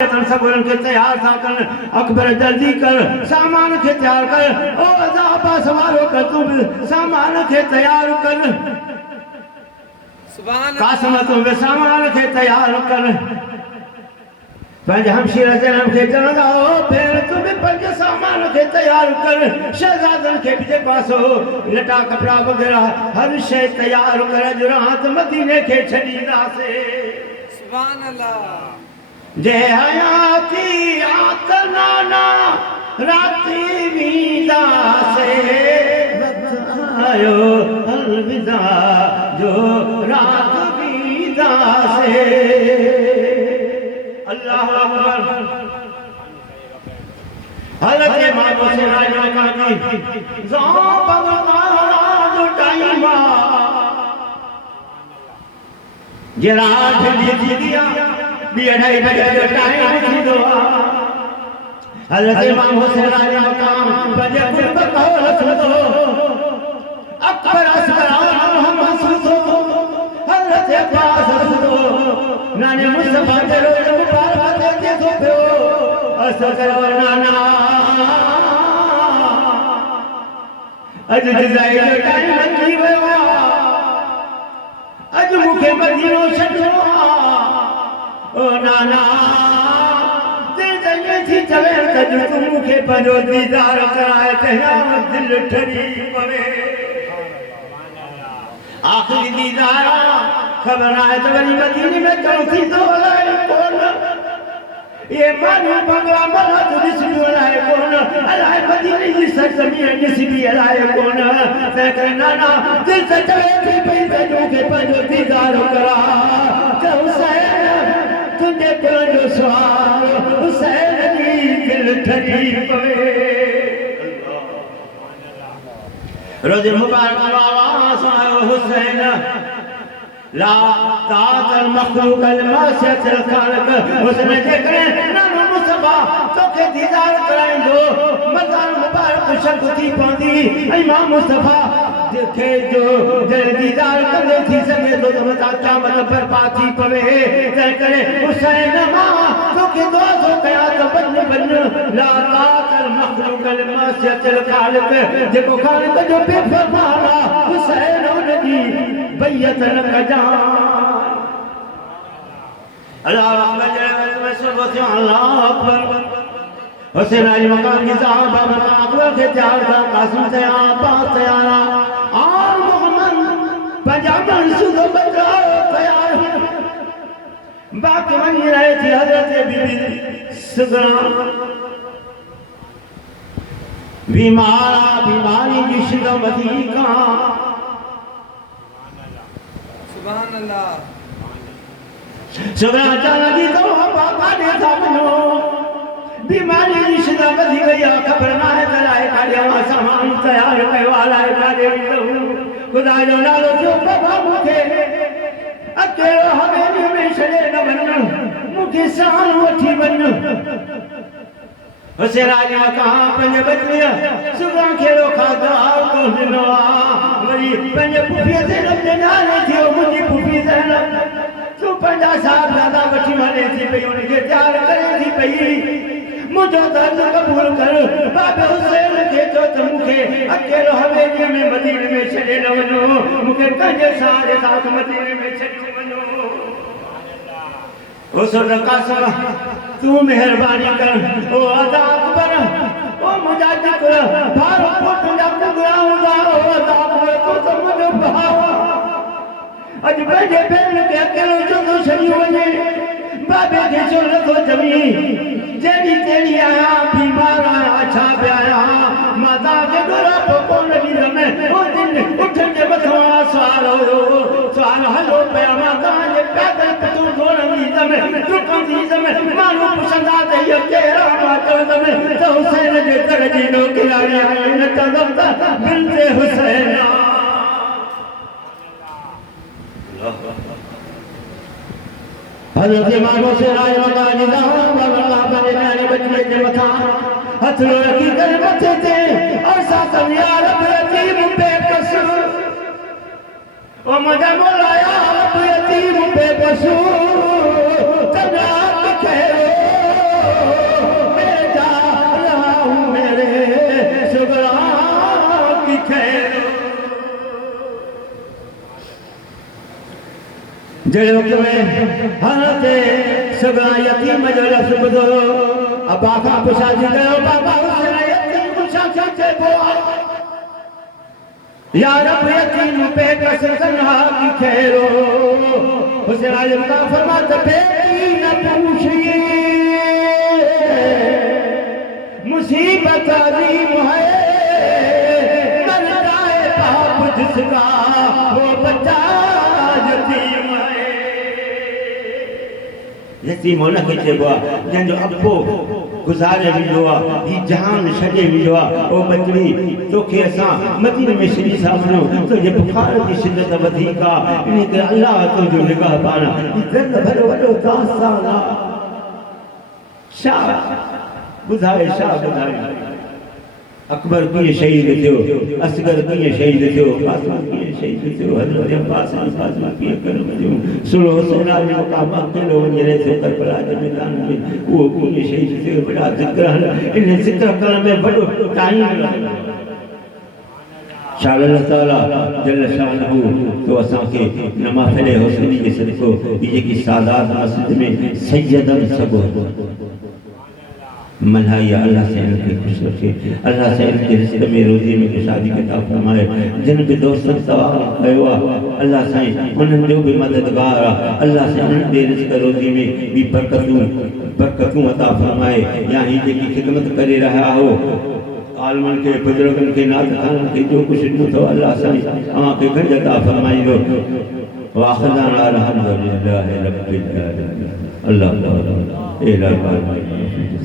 सगुन के तैयार था कर अकबर जल्दी कर सामान के तैयार कर ओ अज़ाबा सवारो कर तुम सामान के तैयार कर कासम तुम सामान के तैयार कर पंज हमशीर जन्म के जगाओ फिर तुम पंज सामान के तैयार कर शहजादन के भी पासो लटा कपड़ा वगैरह हर शे तैयार कर जुरात मदीने के छड़ीदा से सुभान अल्लाह जय हयाती आतनाना राती विदा से आयो अलविदा जो रात विदा से अल्लाह अकबर हज़रत इमाम हुसैन राजा की ज़ो भगवान जो टाइम जरा ढली दिया बियाई बजे टाइम थी दो हज़रत इमाम हुसैन राजा मकाम बजे कुर्ब कहो सुनो अकबर असगर मोहम्मद सुनो हज़रत अब्बास सुनो नाने मुस्तफा दे रोज मुबारक दे दो पे असगर नाना अज डिजाइन टाइम थी वो अज मुखे मदीनो छड़ो ओ नाना दिल जने थी चवे कज तुम मुखे पंजो दीदार कराए कया दिल ठरी पवे आखिरी दीदार खबर आए तो वरी मदीने में चौथी तो लाए कौन ये मानो बंगला मला तो दिसू लाए कौन अलाए मदीने की सरजमीन नसीबी लाए कौन ते नाना दिल से चवे थी पंजो के पंजो दीदार करा तो हुसैन तुझे पंजो सवार हुसैन दी दिल ठरी पवे रोज मुबारक आवाज़ आयो हुसैन ला ताकल मखलूक अलमासियत अलखालक उसने देखने नानो मुस्तफा तो के दीदार कराइंदो मजार मुबारक शक थी पौंदी इमाम मुस्तफा देखे जो दीदार करे थी सके तो मजा चामत पर पाती पवे ते करे हुसैन मां तो के दुआ तो कया तो बन बन ला ताकल मखलूक अलमासियत अलखालक जेको खालिक जो पे फरमाना हुसैन उनकी बैयत न कजा अल्लाह अकबर हुसैन अली मकाम की साहबा अकबर के तैयार था कासिम से आपा तैयार और मोहम्मद पंजाबन सुध बजा तैयार बाकी वही रहे थी हजरत बीबी सुगरा बीमारी की शिदमती का सुभान अल्लाह सुगरा अचानक ही तो बाबा ने सामनो बीमारी की शिदा बधी गई खबर ना है कराए कालिया सामान तैयार है वाला है काले खुदा जो नालो जो बाबा मुखे अकेलो हवेली में चले न बनन मुखे साल वठी बन हुसैन आली कहां पंजे बचलिया सुगरा खेलो खादा को दिनवा वरी पंजे पुफिया से न नाले थियो मुजी पुफी से तू पंजा साहब दादा वठी माने थी पई उनके प्यार करे थी पई मुझो दर्द कबूल कर बाबे हुसैन के तो मुखे अकेलो हवेली में मदीने में छड़े न वनो मुखे पंजे सारे साथ मदीने में छड़े वनो ओ सुन कासम तू मेहरबानी कर ओ अदा अकबर ओ मुझा जिक्र भार कोट जा कुगराऊंगा ओ अदा अकबर तो मुझे भावा अज बेजे बेन के अकेलो जो छड़ी वने बाबे के जो लखो जमी जेडी तेरी आया बीमार अच्छा आया माता के गोरा कोन भी रमे ओ दिन उठ के बथवा सवाल हो सवाल हलो पे माता जे पैदल तू गोन भी जमे तू कंदी जमे मानो पुछंदा ते ये केरा माता जमे तो हुसैन जे तरजी नो किराया न तदम बिनते हुसैन हज़रत इमाम हुसैन राजा का निज़ाम अल्लाह बने नाने बचने के मथा हथ रखी कर मथे थे और साथ या रब यतीम बेकस ओ मजा बोलाया रब यतीम बेकस तना कह जड़े वक्त में हरते सगड़ा यतीम जो लफ्ज़ ॿुधो अबा खां पुछाजी कयो बाबा हुसैन यतीम पुछा छा पोइ या रब यतीम पे कसर तन्हा की खेरो हुसैन आलिम का फरमाता बेटी न पूछिए मुसीबत अजीम है मरता है बाप जिसका वो बच्चा यतीम है यतीम होने के चइबो आहे जंहिंजो अब्बो गुज़ारे वियो आहे ही जहान छॾे वियो आहे ओ बचड़ी तोखे असां मदीने में श्री साहब वञूं तुंहिंजे बुखार जी शिदत वधीक आहे इन करे अलाह तुंहिंजो निगाह पाण दर्द भरो वॾो दास्तान आहे छा ॿुधाए छा ॿुधाए अकबर कीअं शहीद थियो असगर कीअं शहीद थियो फातिमा कीअं शहीद थियो हज़रत अब्बास ऐं फातिमा कीअं करे वञियूं सुनो हुसैन आलिम मुक़ाम अकेलो वञी रहे थियो करबला जे मैदान में उहो कीअं शहीद थियो वॾा ज़िक्र आहिनि इन ज़िक्र करण में वॾो टाइम लॻंदो शाह अल्लाह ताला जल शानहू तो असांखे नमाज़ हुसैनी जे सदको ही जेकी सादात मस्जिद में सैयदन सभु मल्हाई अल्लाह से इनके खुश रखे अल्लाह से इनके रिश्ते में रोजी में कुशादी के अता फरमाए जिन भी दोस्तन सवाल कयो अल्लाह साईं उन्हनि जो भी मददगार अल्लाह से उन्हनि जे रिश्ते रोजी में भी बरकतूं अता फरमाए या ही जेकी खिदमत करे रहा हो आलमन के बुजुर्गन के नात खान के जो कुछ ॾिनो अथव अल्लाह साईं अवां खे गंज अता फरमाईंदो वाखिदाना अल्हम्दुलिल्लाहि रब्बिल आलमीन अल्लाह